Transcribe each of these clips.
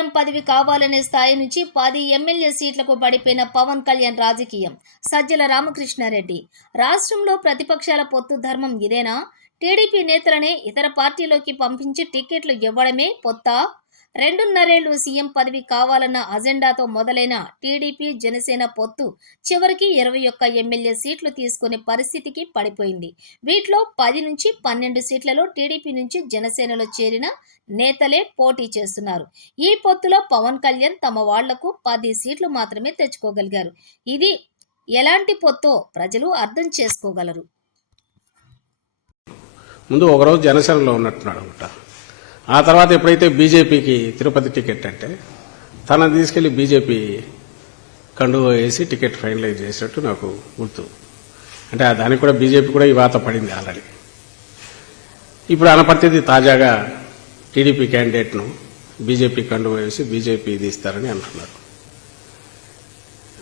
CM పదవి కావాలనే స్థాయి నుంచి పది ఎమ్మెల్యే సీట్లకు పడిపోయిన పవన్ కళ్యాణ్ రాజకీయం. సజ్జల రామకృష్ణారెడ్డి. రాష్ట్రంలో ప్రతిపక్షాల పొత్తు ధర్మం ఇదేనా? టీడీపీ నేతలనే ఇతర పార్టీలోకి పంపించి టికెట్లు ఇవ్వడమే పొత్తా? రెండున్నరేళ్ళు సీఎం పదవి కావాలన్న అజెండాతో మొదలైన టీడీపీ జనసేన పొత్తు చివరికి ఇరవై ఒక్క ఎమ్మెల్యే సీట్లు తీసుకునే పరిస్థితికి పడిపోయింది. వీటిలో పది నుంచి పన్నెండు సీట్లలో టీడీపీ నుంచి జనసేనలో చేరిన నేతలే పోటీ చేస్తున్నారు. ఈ పొత్తులో పవన్ కళ్యాణ్ తమ వాళ్ళకు పది సీట్లు మాత్రమే తెచ్చుకోగలిగారు. ఇది ఎలాంటి పొత్తో ప్రజలు అర్థం చేసుకోగలరు? ముందు ఒకరోజు జనసేనలో ఉన్నట్టున్నాడు అనమాట ఆ తర్వాత ఎప్పుడైతే బీజేపీకి తిరుపతి టికెట్ అంటే తనని తీసుకెళ్ళి బీజేపీ కండువ వేసి టికెట్ ఫైనలైజ్ చేసినట్టు నాకు గుర్తు. అంటే ఆ దానికి కూడా బీజేపీ కూడా ఈ వాత పడింది ఆల్రెడీ. ఇప్పుడు అనపర్తిది తాజాగా టీడీపీ క్యాండిడేట్ను బీజేపీ కండువ వేసి బీజేపీ తీస్తారని అంటున్నారు.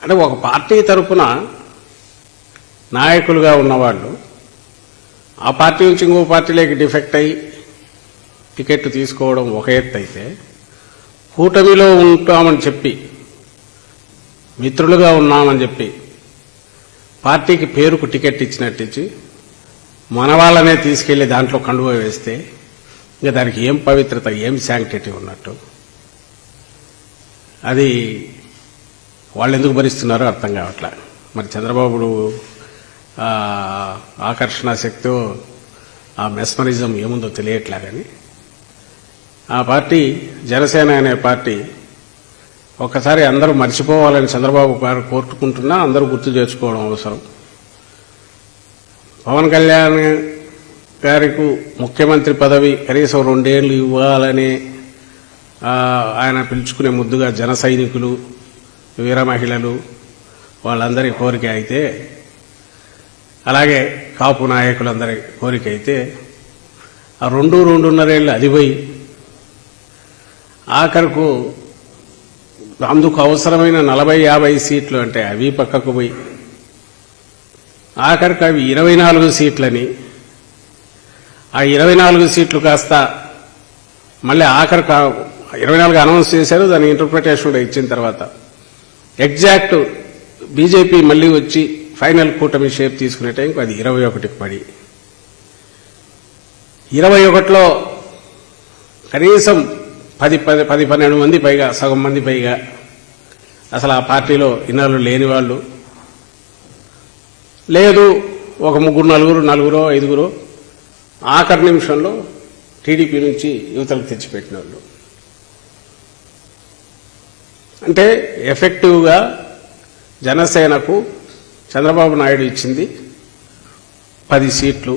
అంటే ఒక పార్టీ తరఫున నాయకులుగా ఉన్నవాళ్ళు ఆ పార్టీ నుంచి ఇంకో పార్టీలోకి డిఫెక్ట్ అయ్యి టికెట్ తీసుకోవడం ఒక ఎత్తు అయితే కూటమిలో ఉంటామని చెప్పి మిత్రులుగా ఉన్నామని చెప్పి పార్టీకి పేరుకు టికెట్ ఇచ్చినట్టు ఇచ్చి మన వాళ్ళనే తీసుకెళ్ళి దాంట్లో కండువ వేస్తే ఇంకా దానికి ఏం పవిత్రత ఏం శాంక్టిటీ ఉన్నట్టు. అది వాళ్ళు ఎందుకు భరిస్తున్నారో అర్థం కావట్లే. మరి చంద్రబాబు ఆకర్షణ శక్తి ఆ మెస్మరిజం ఏముందో తెలియట్లే కానీ ఆ పార్టీ జనసేన అనే పార్టీ ఒక్కసారి అందరూ మర్చిపోవాలని చంద్రబాబు గారు కోరుకుంటున్నా అందరూ గుర్తు చేసుకోవడం అవసరం. పవన్ కళ్యాణ్ గారికి ముఖ్యమంత్రి పదవి కనీసం రెండేళ్ళు ఇవ్వాలని ఆయన పిలుచుకునే ముద్దుగా జన సైనికులు వీర మహిళలు వాళ్ళందరి కోరిక అయితే అలాగే కాపు నాయకులందరి కోరిక అయితే ఆ రెండు రెండున్నరేళ్ళు అది పోయి ఆఖరకు అందుకు అవసరమైన నలభై యాభై సీట్లు అంటే అవి పక్కకు పోయి. ఆఖరికి అవి ఇరవై నాలుగు సీట్లని. ఆ ఇరవై నాలుగు సీట్లు కాస్త మళ్ళీ ఆఖరి ఇరవై నాలుగు అనౌన్స్ చేశారు దాని ఇంటర్ప్రిటేషన్ కూడా ఇచ్చిన తర్వాత. ఎగ్జాక్ట్ బీజేపీ మళ్ళీ వచ్చి ఫైనల్ కూటమి షేప్ తీసుకునే టైంకి అది ఇరవై ఒకటికి పడి. ఇరవై ఒకటిలో కనీసం పది పది పది పన్నెండు మంది పైగా సగం మంది పైగా. అసలు ఆ పార్టీలో ఇన్నాళ్ళు లేని వాళ్ళు. లేదు ఒక ముగ్గురు నలుగురు నలుగురో ఐదుగురు. ఆఖరి నిమిషంలో టీడీపీ నుంచి యువతలకు తెచ్చిపెట్టిన వాళ్ళు అంటే ఎఫెక్టివ్గా జనసేనకు చంద్రబాబు నాయుడు ఇచ్చింది పది సీట్లు.